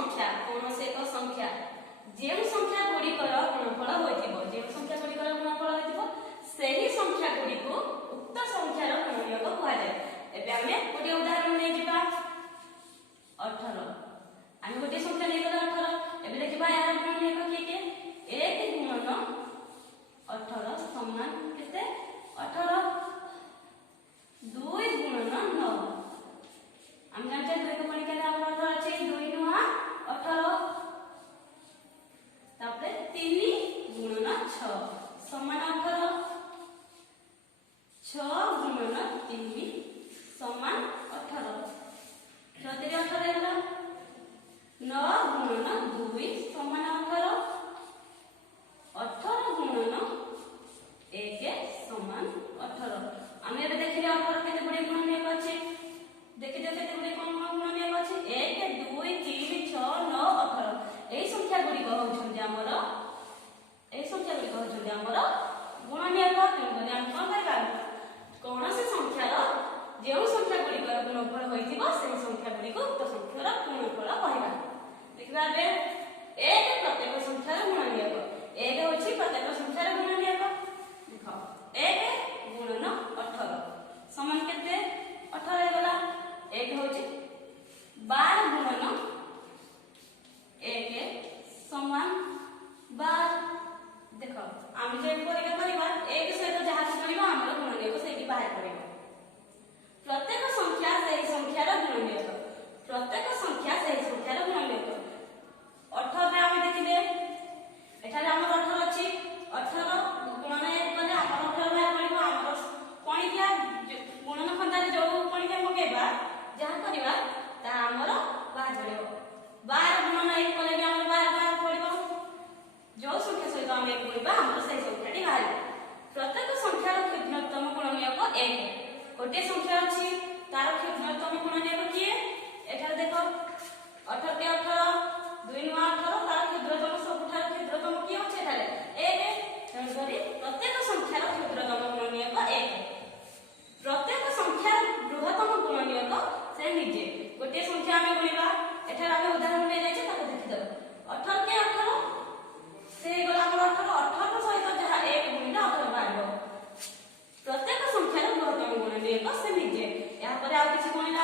संख्या कौन से एक संख्या जे संख्या गुड़िकर गुणफल होइथिबो जे संख्या गुड़िकर गुणफल होइथिबो सेही संख्या गुड़िको उक्त संख्यार गुणनीयक कुहा जाय। एबे आमे गोटे उदाहरण नै जिबा 18 आमे गोटे संख्या नै गला 18 एबे देखिबा यार गुणनीयक के 1 गुणन 18 समान केते 18 2 गुणन 9 हम जानते हैं 2 को गुणन केला 18 अछि 2 नुआ 18 तापरे 3 गुणन 6 समान 18 6 गुणन 3 समान 18 7 18 ହେଲା 9 गुणन 2 समान 18 18 गुणन 1 समान 18 आमे एबे देखिले 18 केते गुणे गुणनीयक अछि देखि जे केते गुणे गुणनीयक अछि 1 2 3 6 9 18 एई संख्या गुडी कहउछन जे हमर एई संख्या गुडी कहउछन जे हमर गुणनीयक तेणुकरी हम कोन करबा कौनसी संख्यार जो संख्या गुड़िकर गुणफल होइथिबो से संख्या गुड़िको उक्त संख्यार गुणफल कहबा। देखिबा बे 1 प्रत्येक संख्यार गुणनीयक 1 होछि प्रत्येक संख्यार गुणनीयक देखो 1 गुणन 18 समान केते 18 हेगला 1 होछि 12 गुणन 1 समान 12 देखो हम जे परीक्षा करबा 1 सहित जहा करबा हमर गुणनीयक सेठी बाहर करबा। प्रत्येक संख्या सही संख्यार गुणनीयक प्रत्येक संख्या सही संख्यार गुणनीयक 18 रे हम देखिले एठारे हमर 18 अछि 18 गुणन 1 कले हमर 18 बाहर करबा हमर कोणिका गुणन खंडारे जो कोणिका मगेबा जहा करबा ता हमर बाहर करबो 12 गुणन 1 कले भी हमर बाहर करबो जो संख्या सहित हम 1 करबा हमर सही संख्याटी बाहर। प्रत्येक संख्यार क्षुद्रतम गुणनीयक 1 गोटे संख्या अछि तार क्षुद्रतम गुणनीयक किए एठार देखो 18 के 18 2 नुआ 18 तार क्षुद्रतम सबठार क्षुद्रतम कि अछि एठारे 1 तेणुकरी प्रत्येक संख्यार क्षुद्रतम गुणनीयक 1 प्रत्येक संख्यार बृहत्तम गुणनीयक से निजे गोटे संख्या हम गुणिबा एठार हम उदाहरण नै जाय छै ताको देखि दब 18 के 18 से गला 18 18 सहित जहा 1 गुणिले 18 बाहर प्रत्येक संख्यार बृहत्तम गुणनीयक से निजे या पर आ किछि गुणिले